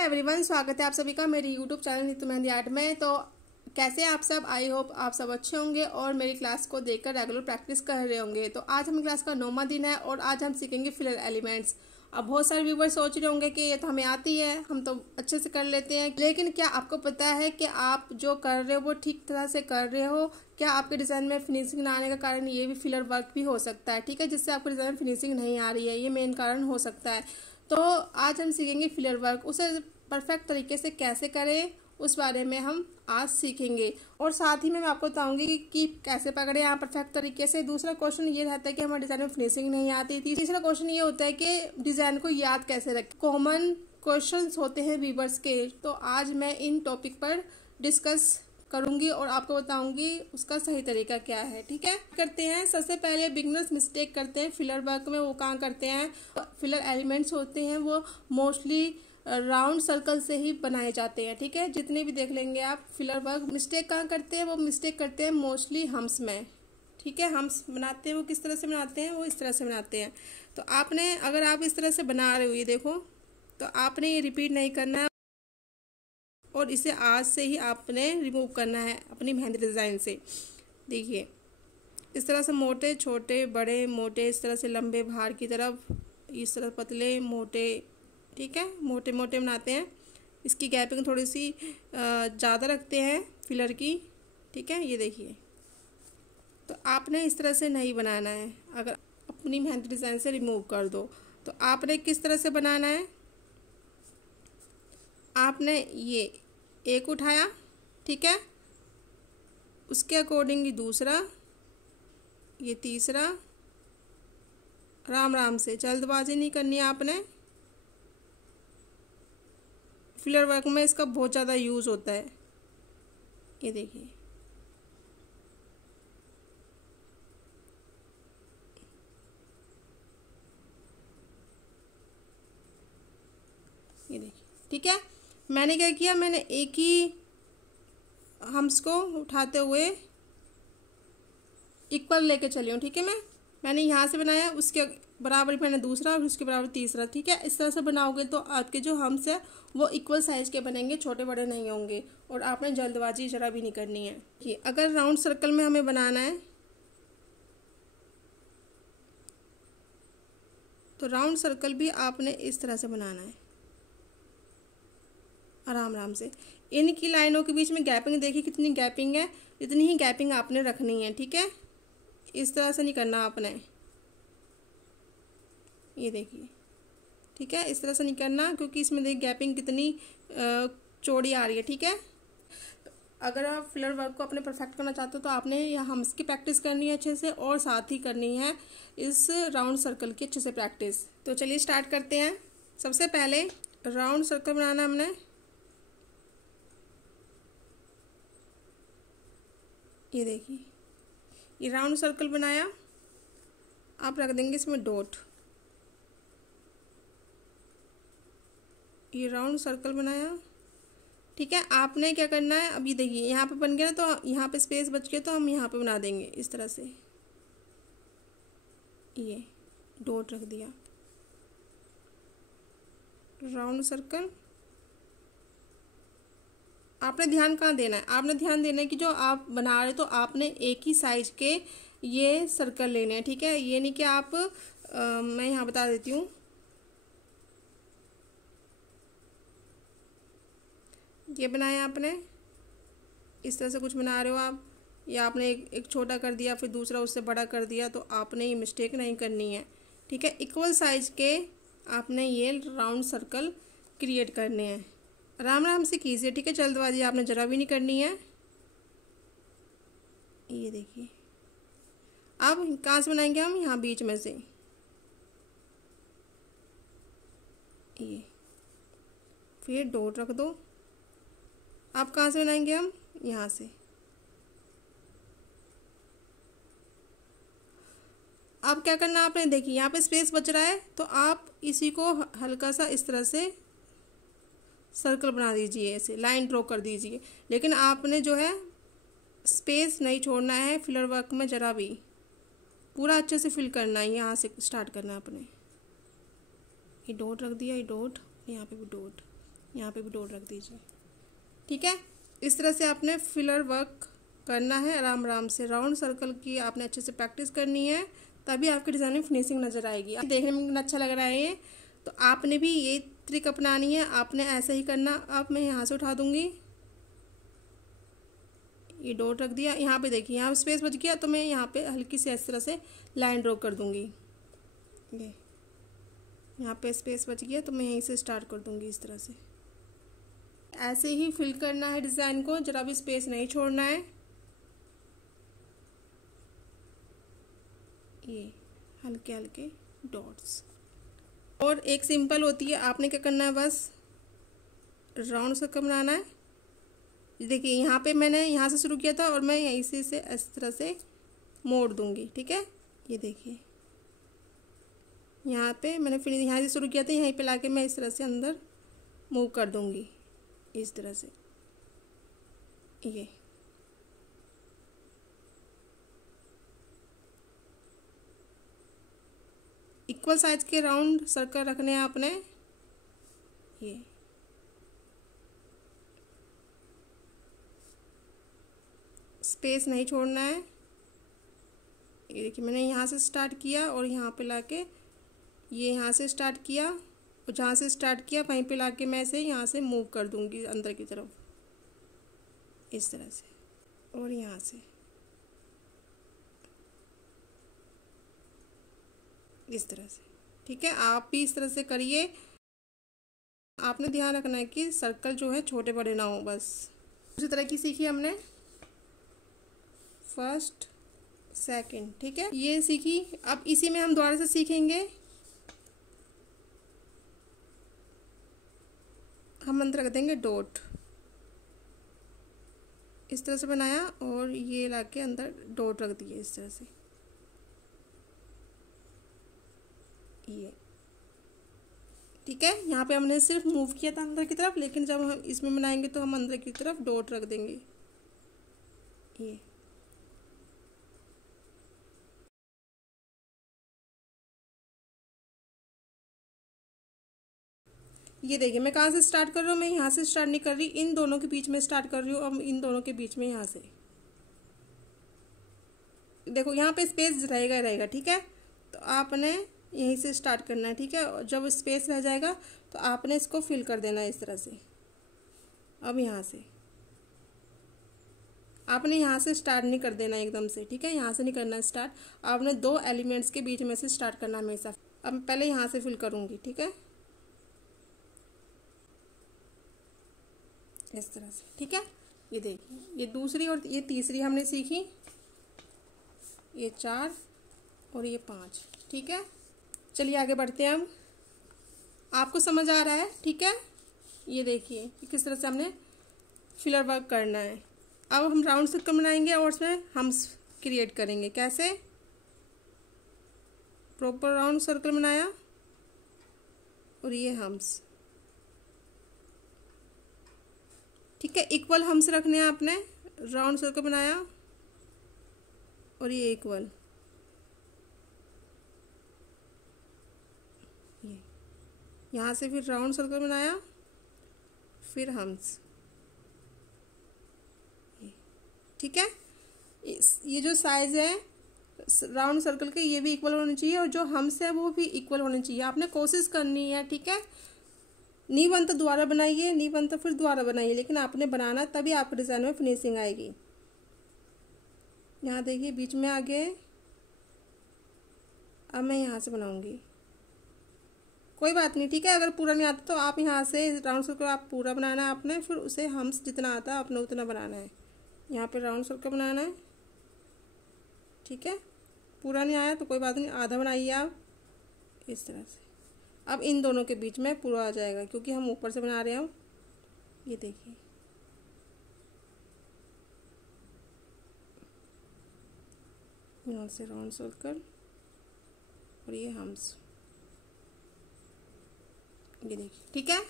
Everyone, स्वागत है आप सभी का मेरी YouTube channel Neetu mehndi art में। तो कैसे आप सब? आई होप आप सब अच्छे होंगे और मेरी क्लास को देखकर रेगुलर प्रैक्टिस कर रहे होंगे। तो आज हमारी क्लास का 9वां दिन है और आज हम सीखेंगे फिलर एलिमेंट्स। अब बहुत सारे व्यूवर्स सोच रहे होंगे कि ये तो हमें आती है, हम तो अच्छे से कर लेते हैं, लेकिन क्या आपको पता है कि आप जो कर रहे हो वो ठीक तरह से कर रहे हो? क्या आपके डिज़ाइन में फिनिशिंग ना आने का कारण ये भी फिलर वर्क भी हो सकता है, ठीक है, जिससे आपके डिज़ाइन में फिनिशिंग नहीं आ रही है, ये मेन कारण हो सकता है। तो आज हम सीखेंगे फिलर वर्क, उसे परफेक्ट तरीके से कैसे करें उस बारे में हम आज सीखेंगे। और साथ ही में मैं आपको बताऊंगी कि कैसे पकड़े आप परफेक्ट तरीके से। दूसरा क्वेश्चन ये रहता है कि हमारे डिजाइन में फिनिशिंग नहीं आती। तीसरा क्वेश्चन ये होता है कि डिजाइन को याद कैसे रखें। कॉमन क्वेश्चंस होते हैं व्यूअर्स के। तो आज मैं इन टॉपिक पर डिस्कस करूंगी और आपको बताऊंगी उसका सही तरीका क्या है, ठीक है। करते हैं। सबसे पहले बिगनर्स मिस्टेक करते हैं फिलर वर्क में। वो कहाँ करते हैं? फिलर एलिमेंट्स होते हैं वो मोस्टली राउंड सर्कल से ही बनाए जाते हैं, ठीक है। जितने भी देख लेंगे आप फिलर वर्क, मिस्टेक कहाँ करते हैं? वो मिस्टेक करते हैं मोस्टली हम्स में, ठीक है। हम्स बनाते हैं वो किस तरह से बनाते हैं? वो इस तरह से बनाते हैं। तो आपने, अगर आप इस तरह से बना रहे हो, ये देखो, तो आपने ये रिपीट नहीं करना है और इसे आज से ही आपने रिमूव करना है अपनी मेहंदी डिज़ाइन से। देखिए, इस तरह से मोटे छोटे बड़े मोटे, इस तरह से लंबे बाहर की तरफ, इस तरह पतले मोटे, ठीक है, मोटे मोटे बनाते हैं। इसकी गैपिंग थोड़ी सी ज़्यादा रखते हैं फिलर की, ठीक है। ये देखिए, तो आपने इस तरह से नहीं बनाना है। अगर अपनी मेहंदी डिज़ाइन से रिमूव कर दो तो आपने किस तरह से बनाना है? आपने ये एक उठाया, ठीक है, उसके अकॉर्डिंग ही दूसरा, ये तीसरा, आराम आराम से, जल्दबाजी नहीं करनी है आपने। फिलर वर्क में इसका बहुत ज़्यादा यूज़ होता है। ये देखिए, ये देखिए, ठीक है। मैंने क्या किया, मैंने एक ही हम्स को उठाते हुए इक्वल लेके चली हूँ, ठीक है। मैंने यहाँ से बनाया, उसके बराबर मैंने दूसरा और उसके बराबर तीसरा, ठीक है। इस तरह से बनाओगे तो आपके जो हम्स है वो इक्वल साइज के बनेंगे, छोटे बड़े नहीं होंगे। और आपने जल्दबाजी जरा भी नहीं करनी है। कि अगर राउंड सर्कल में हमें बनाना है तो राउंड सर्कल भी आपने इस तरह से बनाना है, आराम आराम से। इनकी लाइनों के बीच में गैपिंग देखिए कितनी गैपिंग है, इतनी ही गैपिंग आपने रखनी है, ठीक है। इस तरह से नहीं करना आपने, ये देखिए, ठीक है। इस तरह से नहीं करना क्योंकि इसमें देखिए गैपिंग कितनी चौड़ी आ रही है, ठीक है। अगर आप फिलर वर्क को अपने परफेक्ट करना चाहते हो तो आपने यहाँ हम्स की प्रैक्टिस करनी है अच्छे से और साथ ही करनी है इस राउंड सर्कल की अच्छे से प्रैक्टिस। तो चलिए स्टार्ट करते हैं। सबसे पहले राउंड सर्कल बनाना हमने। ये देखिए, ये राउंड सर्कल बनाया, आप रख देंगे इसमें डॉट। ये राउंड सर्कल बनाया, ठीक है। आपने क्या करना है, अब ये देखिए यहाँ पे बन गया ना, तो यहाँ पे स्पेस बच गया तो हम यहाँ पे बना देंगे इस तरह से। ये डॉट रख दिया, राउंड सर्कल। आपने ध्यान कहाँ देना है? आपने ध्यान देना है कि जो आप बना रहे हो तो आपने एक ही साइज के ये सर्कल लेने हैं, ठीक है। ये नहीं कि आप मैं यहाँ बता देती हूँ। ये बनाया आपने, इस तरह से कुछ बना रहे हो आप, या आपने एक छोटा कर दिया फिर दूसरा उससे बड़ा कर दिया, तो आपने ये मिस्टेक नहीं करनी है, ठीक है। इक्वल साइज के आपने ये राउंड सर्कल क्रिएट करने हैं। आराम आराम से कीजिए, ठीक है, जल्दबाजी आपने जरा भी नहीं करनी है। ये देखिए, अब कहाँ से बनाएंगे हम? यहाँ बीच में से। ये फिर डॉट रख दो। आप कहाँ से बनाएंगे? हम यहाँ से। अब क्या करना आपने, देखिए यहाँ पे स्पेस बच रहा है तो आप इसी को हल्का सा इस तरह से सर्कल बना दीजिए, ऐसे लाइन ड्रॉ कर दीजिए। लेकिन आपने जो है स्पेस नहीं छोड़ना है फिलर वर्क में जरा भी, पूरा अच्छे से फिल करना है। यहाँ से स्टार्ट करना है अपने। ये डॉट रख दिया, ये डॉट, यहाँ पे भी डॉट, यहाँ पे भी डॉट रख दीजिए। ठीक है, इस तरह से आपने फिलर वर्क करना है आराम आराम से। राउंड सर्कल की आपने अच्छे से प्रैक्टिस करनी है, तभी आपके डिज़ाइन में फिनिशिंग नज़र आएगी। देखने में कितना अच्छा लग रहा है ये, तो आपने भी ये ट्रिक अपनानी है, आपने ऐसे ही करना। अब मैं यहाँ से उठा दूँगी, ये डॉट रख दिया। यहाँ पे देखिए, यहाँ स्पेस बच गया, तो मैं यहाँ पे हल्की से इस तरह से लाइन ड्रॉ कर दूँगी। ये यहाँ पे स्पेस बच गया, तो मैं यहीं से स्टार्ट कर दूँगी इस तरह से। ऐसे ही फिल करना है डिज़ाइन को, जरा भी स्पेस नहीं छोड़ना है। ये हल्के हल्के डॉट्स। और एक सिंपल होती है, आपने क्या करना है, बस राउंड सर्कल बनाना है। देखिए यहाँ पे मैंने यहाँ से शुरू किया था और मैं यहीं से इसे इस तरह से मोड़ दूंगी। ठीक है, ये देखिए यहाँ पे मैंने फिर यहाँ से शुरू किया था, यहीं पे लाके मैं इस तरह से अंदर मूव कर दूंगी इस तरह से। ये इक्वल साइज के राउंड सर्कल रखने हैं आपने। ये स्पेस नहीं छोड़ना है। ये देखिए मैंने यहाँ से स्टार्ट किया और यहाँ पे लाके ये यहाँ से स्टार्ट किया और जहाँ से स्टार्ट किया वहीं पे लाके मैं इसे यहाँ से मूव कर दूँगी अंदर की तरफ इस तरह से, और यहाँ से इस तरह से। ठीक है, आप भी इस तरह से करिए। आपने ध्यान रखना है कि सर्कल जो है छोटे बड़े ना हो बस। उसी तरह की सीखी हमने फर्स्ट सेकंड। ठीक है, ये सीखी। अब इसी में हम दोबारा से सीखेंगे। हम अंदर रख देंगे डॉट, इस तरह से बनाया और ये लाके अंदर डॉट रख दिए इस तरह से। ये ठीक है, यहाँ पे हमने सिर्फ मूव किया था अंदर की तरफ, लेकिन जब हम इसमें बनाएंगे तो हम अंदर की तरफ डॉट रख देंगे। ये देखिए मैं कहाँ से स्टार्ट कर रही हूँ, मैं यहाँ से स्टार्ट नहीं कर रही, इन दोनों के बीच में स्टार्ट कर रही हूँ। अब इन दोनों के बीच में यहाँ से देखो यहाँ पे स्पेस रहेगा ही रहेगा। ठीक है, तो आपने यहीं से स्टार्ट करना है। ठीक है, और जब स्पेस रह जाएगा तो आपने इसको फिल कर देना है इस तरह से। अब यहाँ से आपने यहाँ से स्टार्ट नहीं कर देना एकदम से। ठीक है, यहाँ से नहीं करना स्टार्ट, आपने दो एलिमेंट्स के बीच में से स्टार्ट करना हमेशा। अब पहले यहाँ से फिल करूँगी। ठीक है, इस तरह से। ठीक है, ये देखिए ये दूसरी और ये तीसरी हमने सीखी, ये 4 और ये 5। ठीक है, चलिए आगे बढ़ते हैं हम। आपको समझ आ रहा है? ठीक है, ये देखिए किस तरह से हमने फिलर वर्क करना है। अब हम राउंड सर्कल बनाएंगे और उसमें हम्स क्रिएट करेंगे। कैसे? प्रॉपर राउंड सर्कल बनाया और ये हम्स। ठीक है, इक्वल हम्स रखने हैं आपने। राउंड सर्कल बनाया और ये इक्वल, ये यहाँ से फिर राउंड सर्कल बनाया, फिर हम्स। ठीक है, ये जो साइज है राउंड सर्कल के ये भी इक्वल होनी चाहिए और जो हम्स है वो भी इक्वल होनी चाहिए। आपने कोशिश करनी है। ठीक है, नहीं बनता दोबारा बनाइए, नहीं बनता फिर दोबारा बनाइए, लेकिन आपने बनाना तभी आपके डिज़ाइन में फिनिशिंग आएगी। यहाँ देखिए बीच में आ गए। अब मैं यहाँ से बनाऊंगी, कोई बात नहीं। ठीक है, अगर पूरा नहीं आता तो आप यहाँ से राउंड सर्कल आप पूरा बनाना है आपने, फिर उसे हम्स जितना आता है आपने उतना बनाना है। यहाँ पे राउंड सर्कल बनाना है। ठीक है, पूरा नहीं आया तो कोई बात नहीं, आधा बनाइए आप इस तरह से। अब इन दोनों के बीच में पूरा आ जाएगा क्योंकि हम ऊपर से बना रहे हैं। ये देखिए यहाँ से राउंड सर्कल और ये हम्स, ये देखिए। ठीक है,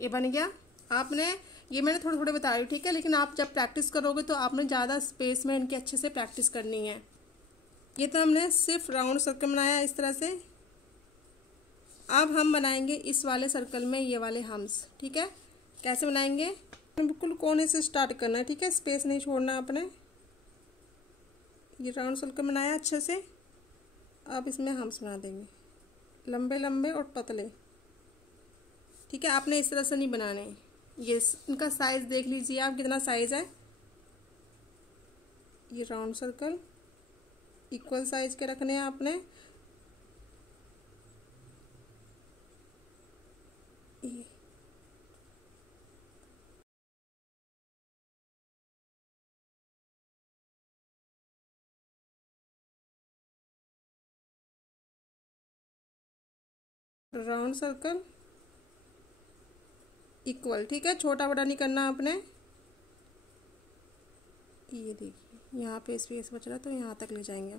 ये बन गया। आपने ये मैंने थोड़े थोड़े बता रही हूँ। ठीक है, लेकिन आप जब प्रैक्टिस करोगे तो आपने ज़्यादा स्पेस में इनके अच्छे से प्रैक्टिस करनी है। ये तो हमने सिर्फ राउंड सर्कल बनाया इस तरह से। अब हम बनाएंगे इस वाले सर्कल में ये वाले हम्स। ठीक है, कैसे बनाएंगे, बिल्कुल कोने से स्टार्ट करना है। ठीक है, स्पेस नहीं छोड़ना आपने। ये राउंड सर्कल बनाया अच्छे से। अब इसमें हम्स बना देंगे, लंबे लंबे और पतले। ठीक है, आपने इस तरह से नहीं बनाने। ये इनका साइज देख लीजिए आप, कितना साइज है। ये राउंड सर्कल इक्वल साइज के रखने हैं आपने। ये राउंड सर्कल इक्वल। ठीक है, छोटा बड़ा नहीं करना आपने। ये देखिए यहाँ पे स्पेस बच रहा है तो यहाँ तक ले जाएंगे।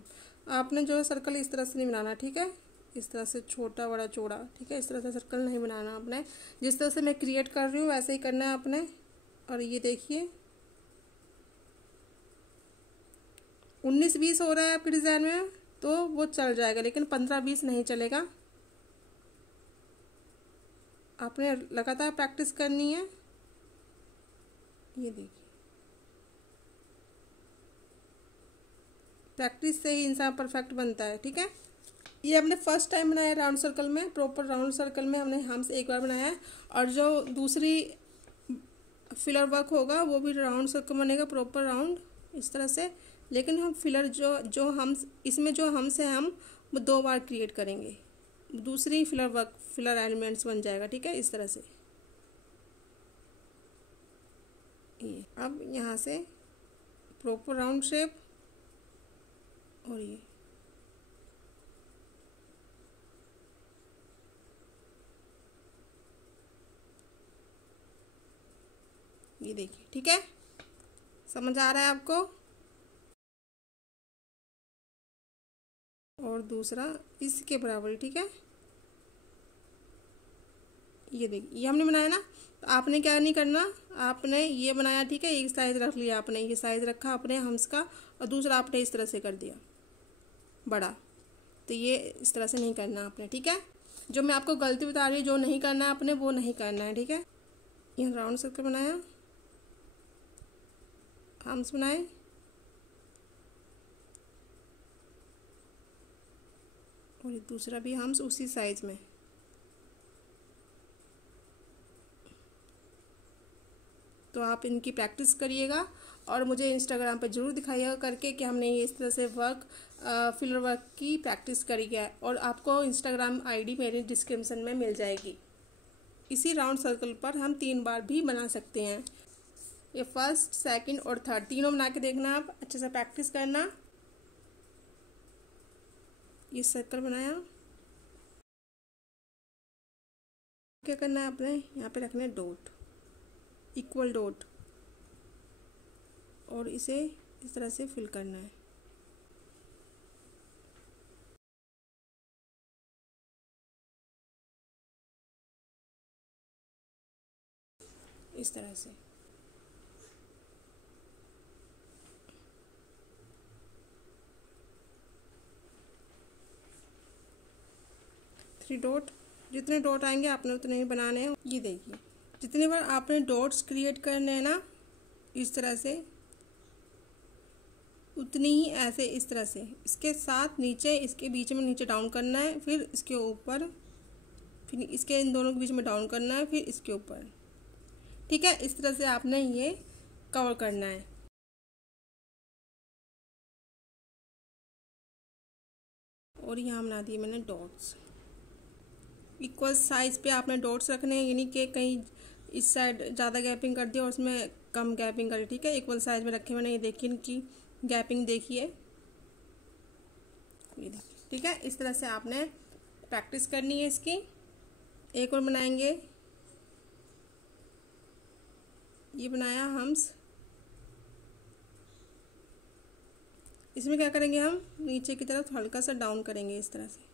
आपने जो है सर्कल इस तरह से नहीं बनाना। ठीक है, इस तरह से छोटा बड़ा चौड़ा। ठीक है, इस तरह से सर्कल नहीं बनाना आपने। जिस तरह से मैं क्रिएट कर रही हूँ वैसे ही करना है आपने। और ये देखिए 19-20 हो रहा है आपके डिज़ाइन में तो वो चल जाएगा, लेकिन 15-20 नहीं चलेगा। आपने लगातार प्रैक्टिस करनी है। ये देखिए, प्रैक्टिस से ही इंसान परफेक्ट बनता है। ठीक है, ये हमने फर्स्ट टाइम बनाया राउंड सर्कल में। प्रॉपर राउंड सर्कल में हमने हम्स एक बार बनाया है, और जो दूसरी फिलर वर्क होगा वो भी राउंड सर्कल बनेगा, प्रॉपर राउंड इस तरह से। लेकिन हम फिलर जो हम्स इसमें जो हम्स है हम वो 2 बार क्रिएट करेंगे। दूसरी फिलर वर्क फिलर एलिमेंट्स बन जाएगा। ठीक है, इस तरह से। ये अब यहाँ से प्रॉपर राउंड शेप, और ये देखिए। ठीक है, समझ आ रहा है आपको। और दूसरा इसके बराबर। ठीक है, ये देखिए ये हमने बनाया ना, तो आपने क्या नहीं करना, आपने ये बनाया। ठीक है, एक साइज रख लिया आपने, ये साइज रखा आपने हम्स का, और दूसरा आपने इस तरह से कर दिया बड़ा। तो ये इस तरह से नहीं करना आपने। ठीक है, जो मैं आपको गलती बता रही हूँ, जो नहीं करना है आपने वो नहीं करना है। ठीक है, यहाँ राउंड सर्कल बनाया, हम्स बनाए, और दूसरा भी हम्स उसी साइज में। तो आप इनकी प्रैक्टिस करिएगा और मुझे इंस्टाग्राम पर ज़रूर दिखाइएगा करके कि हमने ये इस तरह से वर्क फिलर वर्क की प्रैक्टिस करी है। और आपको इंस्टाग्राम आईडी मेरे डिस्क्रिप्शन में मिल जाएगी। इसी राउंड सर्कल पर हम 3 बार भी बना सकते हैं। ये फर्स्ट, सेकंड और थर्ड तीनों बना के देखना, आप अच्छे से प्रैक्टिस करना। ये सर्कल बनाया, क्या करना है आपने, यहाँ पे रखना है डॉट, इक्वल डॉट, और इसे इस तरह से फिल करना है। इस तरह से। थ्री डॉट, जितने डॉट आएंगे आपने उतने ही बनाने हैं। ये देखिए जितनी बार आपने डॉट्स क्रिएट करने हैं ना इस तरह से, उतनी ही ऐसे इस तरह से इसके साथ नीचे, इसके बीच में नीचे डाउन करना है, फिर इसके ऊपर, फिर इसके इन दोनों के बीच में डाउन करना है, फिर इसके ऊपर। ठीक है, इस तरह से आपने ये कवर करना है। और यहाँ बना दिए मैंने डॉट्स। इक्वल साइज पे आपने डॉट्स रखने हैं, यानी कि कहीं इस साइड ज़्यादा गैपिंग कर दिया और उसमें कम गैपिंग कर दी। ठीक है, इक्वल साइज में रखे मैंने। ये देखिए इनकी गैपिंग देखिए, ये देखिए। ठीक है, इस तरह से आपने प्रैक्टिस करनी है इसकी। एक और बनाएंगे, ये बनाया हम्स। इसमें क्या करेंगे, हम नीचे की तरफ हल्का सा डाउन करेंगे इस तरह से,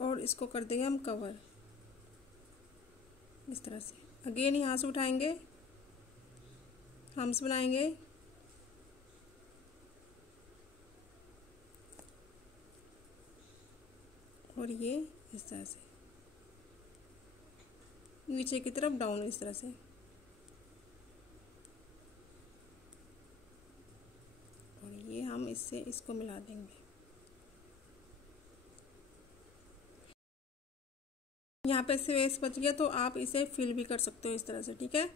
और इसको कर देंगे हम कवर इस तरह से। अगेन यहाँ से उठाएंगे, हम्स बनाएंगे, और ये इस तरह से नीचे की तरफ डाउन इस तरह से। और ये हम इससे इसको मिला देंगे। यहाँ पे स्पेस बच गया तो आप इसे फिल भी कर सकते हो इस तरह से, ठीक है,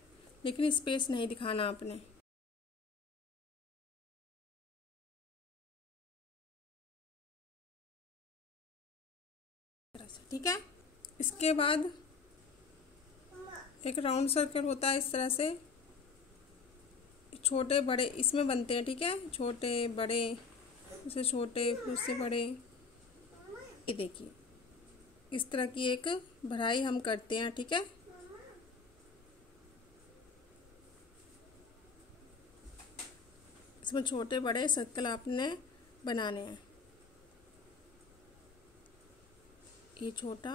लेकिन स्पेस नहीं दिखाना आपने। ठीक है, इसके बाद एक राउंड सर्कल होता है इस तरह से, छोटे बड़े इसमें बनते हैं, ठीक है, छोटे बड़े, उससे छोटे फिर उससे बड़े। ये देखिए इस तरह की एक भराई हम करते हैं, ठीक है। इसमें छोटे बड़े सर्कल आपने बनाने हैं। ये छोटा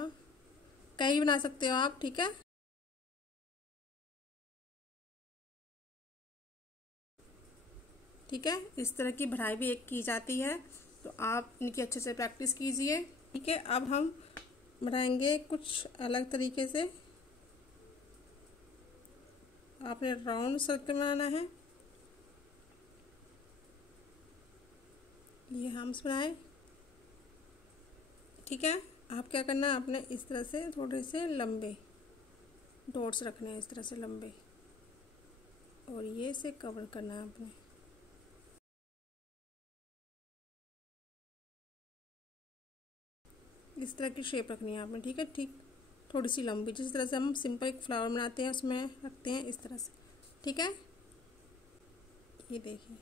कहीं बना सकते हो आप, ठीक है। ठीक है, इस तरह की भराई भी एक की जाती है, तो आप इनकी अच्छे से प्रैक्टिस कीजिए, ठीक है। अब हम बनाएंगे कुछ अलग तरीके से। आपने राउंड सर्कल बनाना है, ये हम बनाए, ठीक है। आप क्या करना है, आपने इस तरह से थोड़े से लंबे डॉट्स रखने हैं, इस तरह से लंबे, और ये से कवर करना है आपने। इस तरह की शेप रखनी है आपने, ठीक है, ठीक, थोड़ी सी लंबी, जिस तरह से हम सिंपल एक फ्लावर बनाते हैं उसमें रखते हैं इस तरह से, ठीक है। ये देखिए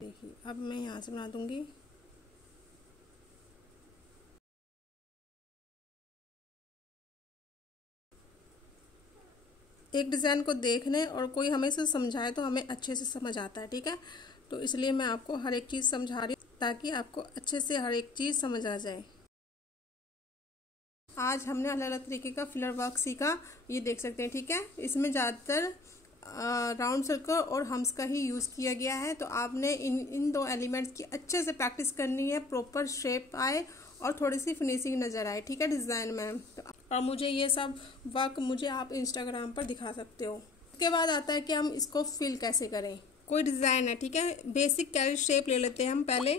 देखिए, अब मैं यहाँ से बना दूंगी। एक डिज़ाइन को देखने और कोई हमें से समझाए तो हमें अच्छे से समझ आता है, ठीक है। तो इसलिए मैं आपको हर एक चीज़ समझा रही हूँ ताकि आपको अच्छे से हर एक चीज़ समझ आ जाए। आज हमने अलग अलग तरीके का फिलर वर्क सीखा, ये देख सकते हैं, ठीक है। इसमें ज़्यादातर राउंड सर्कल और हम्स का ही यूज़ किया गया है। तो आपने इन दो एलिमेंट्स की अच्छे से प्रैक्टिस करनी है, प्रॉपर शेप आए और थोड़ी सी फिनिशिंग नज़र आए, ठीक है, डिज़ाइन में। तो और मुझे ये सब वर्क मुझे आप इंस्टाग्राम पर दिखा सकते हो। उसके बाद आता है कि हम इसको फिल कैसे करें। कोई डिज़ाइन है, ठीक है, बेसिक कैरेट शेप ले लेते हैं हम पहले।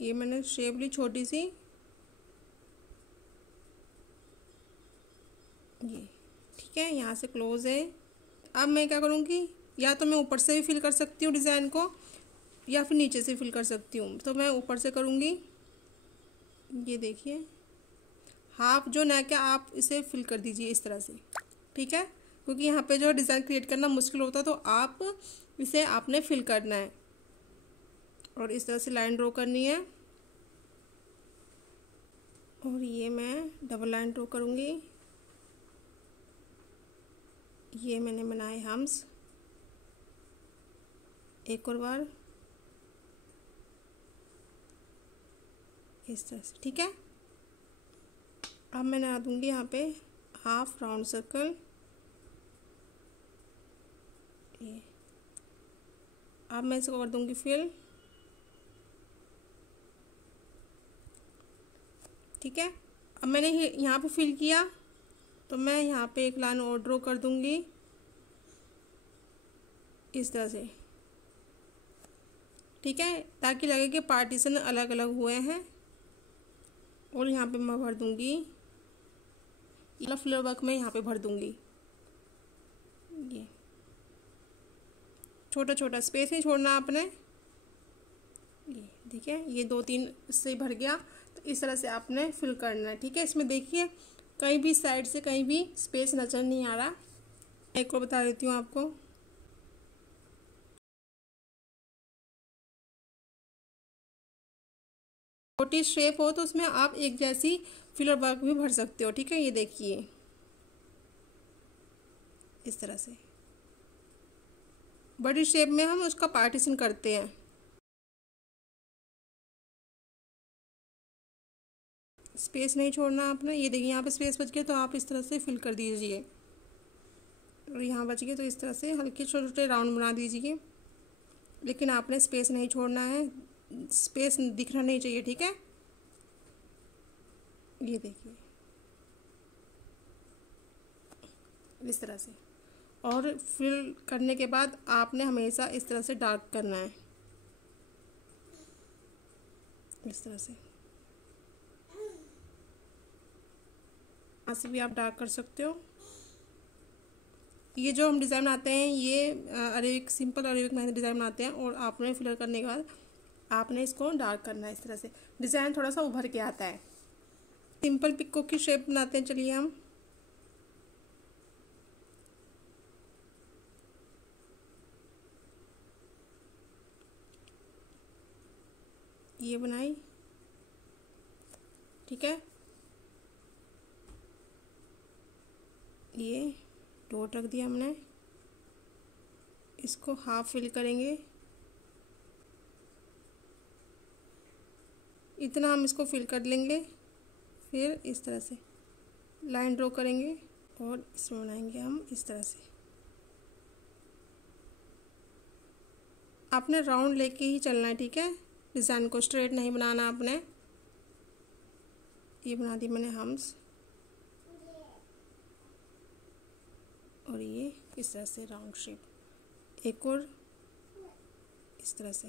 ये मैंने शेप ली छोटी सी, ये ठीक है, यहाँ से क्लोज है। अब मैं क्या करूँगी, या तो मैं ऊपर से भी फिल कर सकती हूँ डिज़ाइन को, या फिर नीचे से फिल कर सकती हूँ। तो मैं ऊपर से करूँगी। ये देखिए हाफ जो नेक है आप इसे फिल कर दीजिए इस तरह से, ठीक है, क्योंकि यहाँ पे जो डिज़ाइन क्रिएट करना मुश्किल होता है, तो आप इसे आपने फिल करना है। और इस तरह से लाइन ड्रॉ करनी है, और ये मैं डबल लाइन ड्रॉ करूँगी। ये मैंने बनाए हम्स, एक और बार इस तरह से, ठीक है। अब मैं बना दूंगी यहाँ पे हाफ राउंड सर्कल, ये। अब मैं इसको कर दूंगी फिल, ठीक है। अब मैंने यहाँ पे फिल किया, तो मैं यहाँ पे एक लाइन और ड्रॉ कर दूंगी इस तरह से, ठीक है, ताकि लगे कि पार्टीशन अलग अलग हुए हैं। और यहाँ पे मैं भर दूंगी, ये फ्लोर वर्क में यहाँ पे भर दूंगी। ये छोटा छोटा स्पेस नहीं छोड़ना आपने। ये देखिए, ये 2-3 से भर गया, तो इस तरह से आपने फिल करना है, ठीक है। इसमें देखिए कहीं भी साइड से कहीं भी स्पेस नजर नहीं आ रहा। एक और बता देती हूँ आपको, छोटी शेप हो तो उसमें आप एक जैसी फिलर वर्क भी भर सकते हो, ठीक है। ये देखिए इस तरह से बड़ी शेप में हम उसका पार्टीशन करते हैं। स्पेस स्पेस नहीं छोड़ना आपने। ये देखिए यहाँ पे स्पेस बच गया तो आप इस तरह से फिल कर दीजिए, और यहाँ बच गए तो इस तरह से हल्के छोटे छोटे राउंड बना दीजिए, लेकिन आपने स्पेस नहीं छोड़ना है, स्पेस दिखना नहीं चाहिए, ठीक है। ये देखिए इस तरह से, और फिल करने के बाद आपने हमेशा इस तरह से डार्क करना है, इस तरह से। यहाँ से भी आप डार्क कर सकते हो। ये जो हम डिज़ाइन बनाते हैं ये Arabic, simple Arabic mehndi design बनाते हैं, और आपने फिलर करने के बाद आपने इसको डार्क करना है। इस तरह से डिज़ाइन थोड़ा सा उभर के आता है। सिंपल पिक्को की शेप बनाते हैं, चलिए हम। ये बनाई, ठीक है। ये डॉट रख दिया हमने, इसको हाफ फिल करेंगे, इतना हम इसको फिल कर लेंगे। फिर इस तरह से लाइन ड्रॉ करेंगे और इसमें बनाएंगे हम इस तरह से। आपने राउंड लेके ही चलना है, ठीक है। डिज़ाइन को स्ट्रेट नहीं बनाना आपने। ये बना दी मैंने हम्स, और ये इस तरह से राउंड शेप। एक और इस तरह से,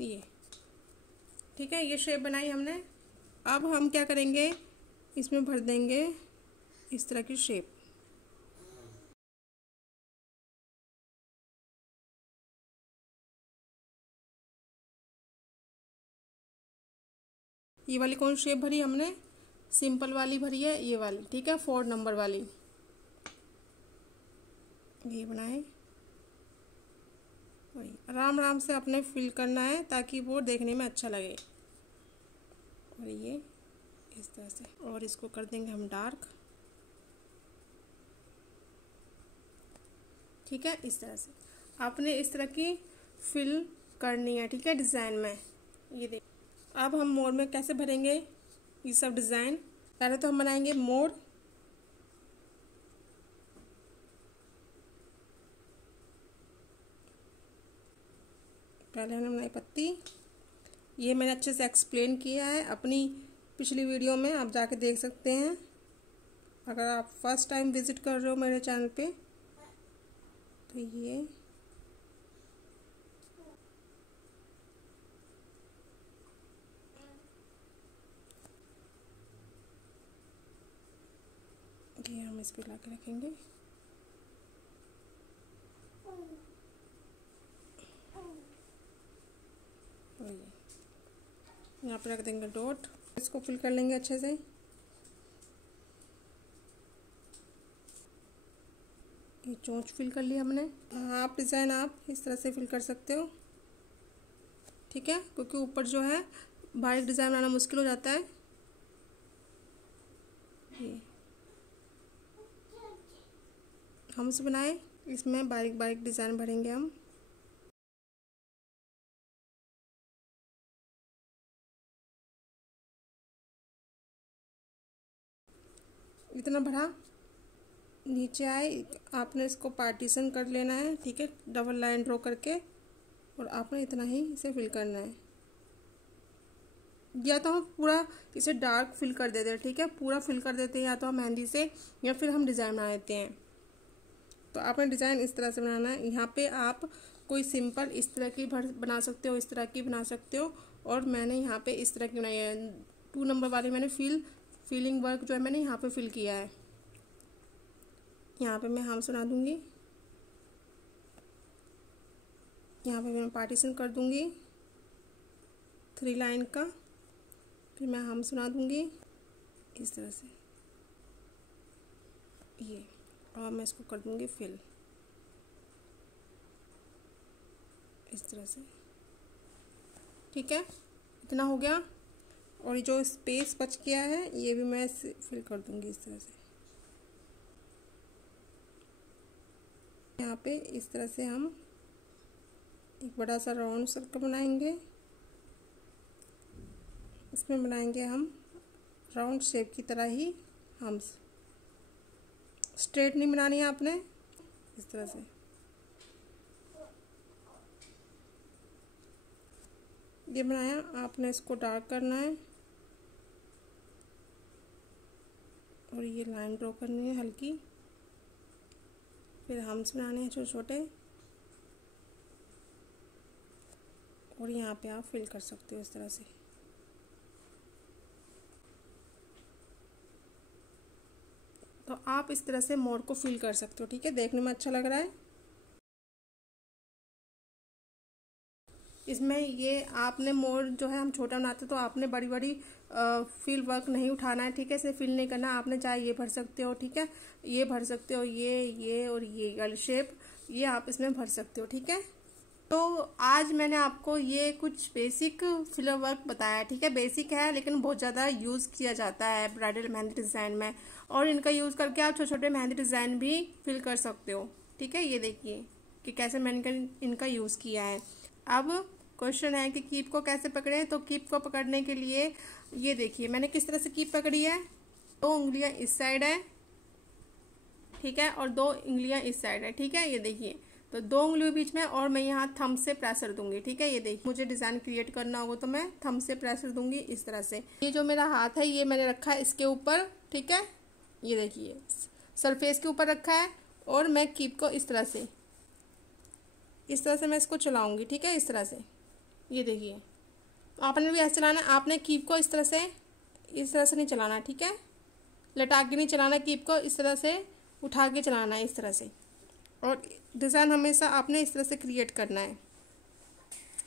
ये ठीक है। ये शेप बनाई हमने। अब हम क्या करेंगे, इसमें भर देंगे इस तरह की शेप। ये वाली कौन शेप भरी हमने, सिंपल वाली भरी है, ये वाली, ठीक है, 4 नंबर वाली। ये बनाए, वही आराम आराम से अपने फिल करना है ताकि वो देखने में अच्छा लगे। और ये इस तरह से, और इसको कर देंगे हम डार्क, ठीक है। इस तरह से आपने इस तरह की फिल करनी है, ठीक है, डिज़ाइन में। ये देख, अब हम मोर में कैसे भरेंगे ये सब डिज़ाइन। पहले तो हम बनाएंगे मोर। पहले हमने बनाई पत्ती। ये मैंने अच्छे से एक्सप्लेन किया है अपनी पिछली वीडियो में, आप जाके देख सकते हैं अगर आप फर्स्ट टाइम विजिट कर रहे हो मेरे चैनल पे। तो ये हम इस पे ला के रखेंगे। यहाँ पे रख देंगे डॉट, इसको फिल कर लेंगे अच्छे से। ये चोंच फिल कर लिया हमने। आप डिज़ाइन आप इस तरह से फिल कर सकते हो, ठीक है, क्योंकि ऊपर जो है बारीक डिज़ाइन बनाना मुश्किल हो जाता है। ये हम से बनाए, इसमें बारीक बारीक डिज़ाइन भरेंगे हम। इतना भरा, नीचे आए, आपने इसको पार्टीशन कर लेना है, ठीक है, डबल लाइन ड्रॉ करके, और आपने इतना ही इसे फिल करना है। या तो हम पूरा इसे डार्क फिल कर देते हैं, ठीक है, पूरा फिल कर देते हैं, या तो हम मेहंदी से, या फिर हम डिज़ाइन बना देते हैं। तो आपने डिज़ाइन इस तरह से बनाना है। यहाँ पे आप कोई सिंपल इस तरह की बना सकते हो, इस तरह की बना सकते हो, और मैंने यहाँ पे इस तरह की बनाई है। 2 नंबर वाली मैंने फीलिंग वर्क जो है मैंने यहाँ पे फिल किया है। यहाँ पे मैं हम सुना दूंगी, यहाँ पे मैं पार्टीशन कर दूंगी 3 लाइन का, फिर मैं हम सुना दूंगी इस तरह से ये, और मैं इसको कर दूंगी फिल इस तरह से, ठीक है। इतना हो गया। और ये जो स्पेस बच गया है ये भी मैं फिल कर दूंगी इस तरह से। यहाँ पे इस तरह से हम एक बड़ा सा राउंड सर्कल बनाएंगे। इसमें बनाएंगे हम राउंड शेप की तरह ही हम्स। स्ट्रेट नहीं बनानी है आपने, इस तरह से। ये बनाया, आपने इसको डार्क करना है और ये लाइन ड्रॉ करनी है हल्की। फिर हम्स बनाने हैं छोटे छोटे और यहाँ पे आप फिल कर सकते हो इस तरह से। तो आप इस तरह से मोर को फिल कर सकते हो, ठीक है, देखने में अच्छा लग रहा है। इसमें ये आपने मोर जो है हम छोटा बनाते तो आपने बड़ी बड़ी फिल वर्क नहीं उठाना है, ठीक है, इसे फिल नहीं करना। आपने चाहे ये भर सकते हो, ठीक है, ये भर सकते हो, ये और ये गर्ल शेप, ये आप इसमें भर सकते हो, ठीक है। तो आज मैंने आपको ये कुछ बेसिक फिलर वर्क बताया, ठीक है, बेसिक है लेकिन बहुत ज़्यादा यूज़ किया जाता है ब्राइडल मेहंदी डिज़ाइन में, और इनका यूज़ करके आप छोटे छोटे मेहंदी डिज़ाइन भी फिल कर सकते हो, ठीक है। ये देखिए कि कैसे मैंने इनका यूज़ किया है। अब क्वेश्चन है कि कीप को कैसे पकड़ें। तो कीप को पकड़ने के लिए ये देखिए मैंने किस तरह से कीप पकड़ी है। 2 उंगलियां इस साइड है, ठीक है, और 2 उंगलियां इस साइड है, ठीक है। ये देखिए तो 2 उंगलियों बीच में, और मैं यहाँ थंब से प्रेशर दूंगी, ठीक है। ये देखिए मुझे डिज़ाइन क्रिएट करना होगा तो मैं थंब से प्रेशर दूंगी इस तरह से। ये जो मेरा हाथ है ये मैंने रखा है इसके ऊपर, ठीक है, ये देखिए सरफेस के ऊपर रखा है, और मैं कीप को इस तरह से मैं इसको चलाऊंगी, ठीक है, इस तरह से। ये देखिए आपने भी ऐसे चलाना है, आपने कीप को इस तरह से नहीं चलाना, ठीक है, लटा के नहीं चलाना कीप को, इस तरह से उठा के चलाना है इस तरह से। और डिज़ाइन हमेशा आपने इस तरह से क्रिएट करना है,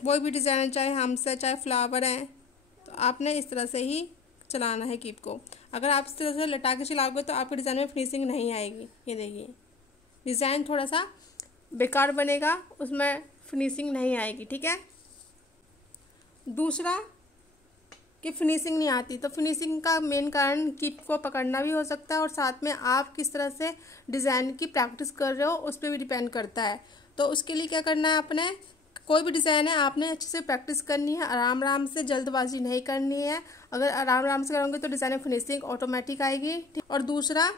कोई भी डिज़ाइन है, चाहे हम्स है चाहे फ्लावर है, तो आपने इस तरह से ही चलाना है कीप को। अगर आप इस तरह से लटा के चलाओगे तो आपके डिज़ाइन में फिनिशिंग नहीं आएगी। ये देखिए डिज़ाइन थोड़ा सा बेकार बनेगा, उसमें फिनिशिंग नहीं आएगी, ठीक है। दूसरा कि फिनिशिंग नहीं आती, तो फिनिशिंग का मेन कारण कीप को पकड़ना भी हो सकता है, और साथ में आप किस तरह से डिज़ाइन की प्रैक्टिस कर रहे हो उस पर भी डिपेंड करता है। तो उसके लिए क्या करना है, आपने कोई भी डिज़ाइन है आपने अच्छे से प्रैक्टिस करनी है, आराम आराम से, जल्दबाजी नहीं करनी है। अगर आराम आराम से करोगे तो डिज़ाइन में फिनिशिंग ऑटोमेटिक आएगी। और दूसरा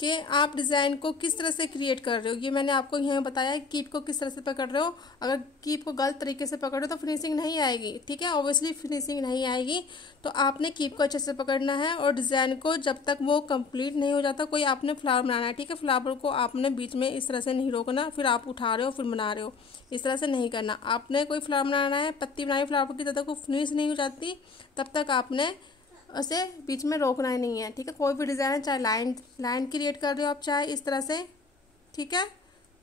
कि आप डिज़ाइन को किस तरह से क्रिएट कर रहे हो, ये मैंने आपको यहाँ बताया है, कीप को किस तरह से पकड़ रहे हो। अगर कीप को गलत तरीके से पकड़ रहे हो तो फिनिशिंग नहीं आएगी, ठीक है, ऑब्वियसली फिनिशिंग नहीं आएगी। तो आपने कीप को अच्छे से पकड़ना है, और डिज़ाइन को जब तक वो कंप्लीट नहीं हो जाता, कोई आपने फ्लावर बनाना है, ठीक है, फ्लावर को आपने बीच में इस तरह से नहीं रोकना, फिर आप उठा रहे हो फिर बना रहे हो, इस तरह से नहीं करना। आपने कोई फ्लावर बनाना है, पत्ती बनाई फ्लावर की, तब तक वो फिनिश नहीं हो जाती, तब तक आपने उसे बीच में रोकना ही नहीं है, ठीक है। कोई भी डिज़ाइन है, चाहे लाइन क्रिएट कर रहे हो आप, चाहे इस तरह से, ठीक है,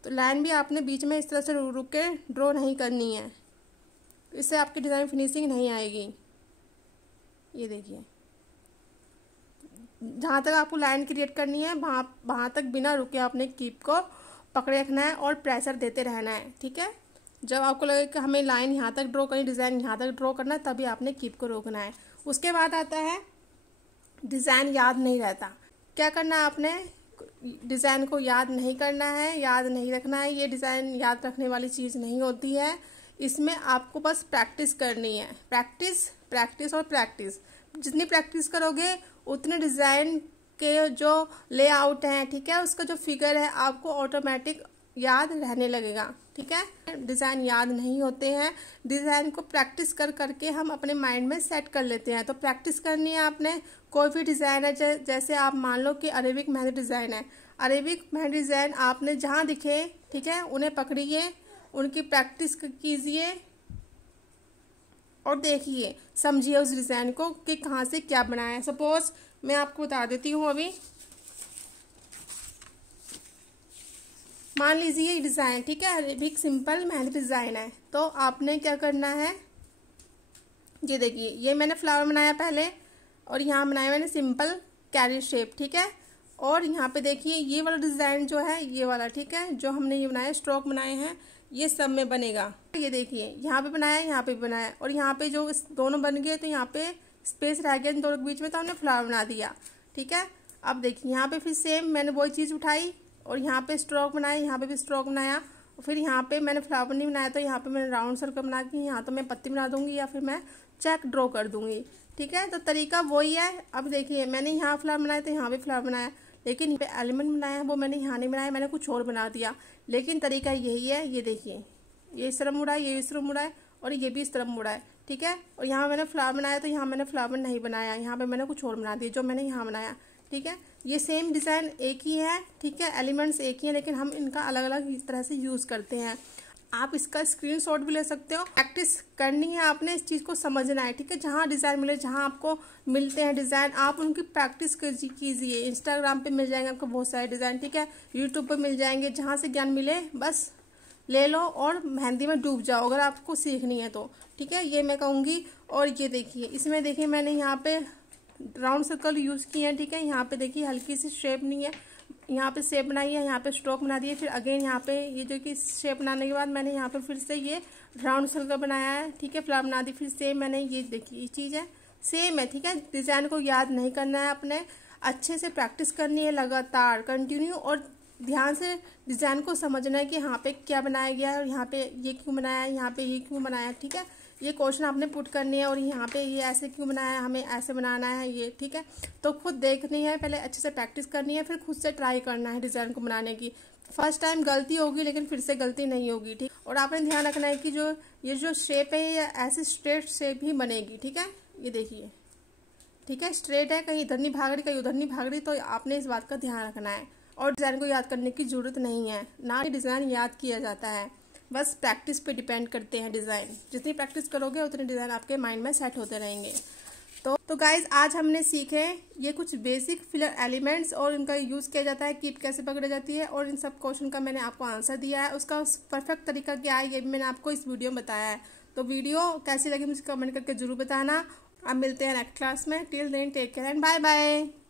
तो लाइन भी आपने बीच में इस तरह से रुक के ड्रॉ नहीं करनी है, इससे आपकी डिज़ाइन फिनिशिंग नहीं आएगी। ये देखिए जहाँ तक आपको लाइन क्रिएट करनी है वहाँ तक बिना रुके आपने कीप को पकड़े रखना है और प्रेशर देते रहना है, ठीक है। जब आपको लगे कि हमें लाइन यहाँ तक ड्रॉ करनी, डिज़ाइन यहाँ तक ड्रॉ करना है, तभी आपने कीप को रोकना है। उसके बाद आता है डिज़ाइन याद नहीं रहता। क्या करना है, आपने डिज़ाइन को याद नहीं करना है, याद नहीं रखना है। ये डिज़ाइन याद रखने वाली चीज़ नहीं होती है, इसमें आपको बस प्रैक्टिस करनी है, प्रैक्टिस प्रैक्टिस और प्रैक्टिस। जितनी प्रैक्टिस करोगे उतने डिज़ाइन के जो लेआउट हैं, ठीक है, उसका जो फिगर है आपको ऑटोमेटिक याद रहने लगेगा, ठीक है। डिज़ाइन याद नहीं होते हैं, डिज़ाइन को प्रैक्टिस कर करके हम अपने माइंड में सेट कर लेते हैं। तो प्रैक्टिस करनी है आपने। कोई भी डिज़ाइन है, जैसे आप मान लो कि अरेबिक मेहंदी डिज़ाइन है, अरेबिक मेहंदी डिज़ाइन आपने जहाँ दिखे, ठीक है, उन्हें पकड़िए, उनकी प्रैक्टिस कीजिए और देखिए, समझिए उस डिज़ाइन को कि कहाँ से क्या बनाया है। सपोज मैं आपको बता देती हूँ, अभी मान लीजिए ये डिज़ाइन, ठीक है, अरेबिक सिंपल मेहंदी डिज़ाइन है। तो आपने क्या करना है, ये देखिए ये मैंने फ्लावर बनाया पहले, और यहाँ बनाया मैंने सिंपल कैरी शेप, ठीक है। और यहाँ पे देखिए ये वाला डिज़ाइन जो है, ये वाला, ठीक है, जो हमने ये बनाया स्ट्रोक बनाए हैं, ये सब में बनेगा। ये देखिए यहाँ पे बनाया, यहाँ पे बनाया, और यहाँ पे जो दोनों बन गए तो यहाँ पे स्पेस रह गया इन दोनों के बीच में, तो हमने फ्लावर बना दिया, ठीक है। अब देखिए यहाँ पे फिर सेम मैंने वही चीज़ उठाई और यहाँ पे स्ट्रोक बनाया, यहाँ पे भी स्ट्रोक बनाया, फिर यहाँ पे मैंने फ्लावर नहीं बनाया तो यहाँ पे मैंने राउंड सर्कल बना के यहाँ तो मैं पत्ती बना दूंगी या फिर मैं चेक ड्रॉ कर दूंगी। ठीक है, तो तरीका वही है। अब देखिए मैंने यहाँ फ्लावर बनाया तो यहाँ भी फ्लावर बनाया, लेकिन यहाँ पे एलिमेंट बनाया है वो मैंने यहाँ नहीं बनाया, मैंने कुछ और बना दिया, लेकिन तरीका यही है। ये देखिए ये इस तरफ मुड़ा है, ये इस तरफ मुड़ा है और ये भी इस तरफ मुड़ा है। ठीक है, और यहाँ मैंने फ्लावर बनाया तो यहाँ मैंने फ्लावर नहीं बनाया, यहाँ पे मैंने कुछ और बना दिया जो मैंने यहाँ बनाया। ठीक है, ये सेम डिज़ाइन एक ही है। ठीक है, एलिमेंट्स एक ही है, लेकिन हम इनका अलग अलग इस तरह से यूज़ करते हैं। आप इसका स्क्रीनशॉट भी ले सकते हो। प्रैक्टिस करनी है आपने, इस चीज़ को समझना है। ठीक है, जहाँ डिज़ाइन मिले, जहाँ आपको मिलते हैं डिज़ाइन, आप उनकी प्रैक्टिस कीजिए। इंस्टाग्राम पे मिल जाएंगे आपको बहुत सारे डिज़ाइन। ठीक है, यूट्यूब पे मिल जाएंगे, जहाँ से ज्ञान मिले बस ले लो और मेहंदी में डूब जाओ अगर आपको सीखनी है तो। ठीक है, ये मैं कहूँगी। और ये देखिए इसमें देखिए मैंने यहाँ पे राउंड सर्कल यूज़ किए हैं। ठीक है, यहाँ पे देखिए हल्की सी शेप नहीं है, यहाँ पे शेप बनाई है, यहाँ पे स्ट्रोक बना दिए, फिर अगेन यहाँ पे ये जो कि शेप बनाने के बाद मैंने यहाँ पे फिर से ये राउंड सर्कल बनाया है। ठीक है, फ्लावर बना दी, फिर सेम मैंने ये देखिए ये चीज़ है सेम है। ठीक है, डिज़ाइन को याद नहीं करना है, अपने अच्छे से प्रैक्टिस करनी है लगातार कंटिन्यू, और ध्यान से डिज़ाइन को समझना है कि यहाँ पे क्या बनाया गया है और यहाँ पे ये क्यों बनाया है, यहाँ पे ये क्यों बनाया है। ठीक है, ये क्वेश्चन आपने पुट करनी है, और यहाँ पे ये ऐसे क्यों बनाया है, हमें ऐसे बनाना है ये। ठीक है, तो खुद देखनी है, पहले अच्छे से प्रैक्टिस करनी है, फिर खुद से ट्राई करना है डिज़ाइन को बनाने की। फर्स्ट टाइम गलती होगी लेकिन फिर से गलती नहीं होगी। ठीक, और आपने ध्यान रखना है कि ये जो शेप है ये ऐसे स्ट्रेट शेप ही बनेगी। ठीक है, ये देखिए ठीक है स्ट्रेट है, कहीं इधर नहीं भाग रही कहीं उधर नहीं भाग रही, तो आपने इस बात का ध्यान रखना है। और डिज़ाइन को याद करने की ज़रूरत नहीं है, ना ही डिज़ाइन याद किया जाता है, बस प्रैक्टिस पे डिपेंड करते हैं डिज़ाइन। जितनी प्रैक्टिस करोगे उतने डिज़ाइन आपके माइंड में सेट होते रहेंगे। तो गाइज आज हमने सीखे ये कुछ बेसिक फिलर एलिमेंट्स और इनका यूज़ किया जाता है, कीप कैसे पकड़ी जाती है, और इन सब क्वेश्चन का मैंने आपको आंसर दिया है। उसका परफेक्ट तरीका क्या है ये भी मैंने आपको इस वीडियो में बताया है। तो वीडियो कैसी लगी मुझे कमेंट करके जरूर बताना। अब मिलते हैं नेक्स्ट क्लास में। Till then take care and bye bye.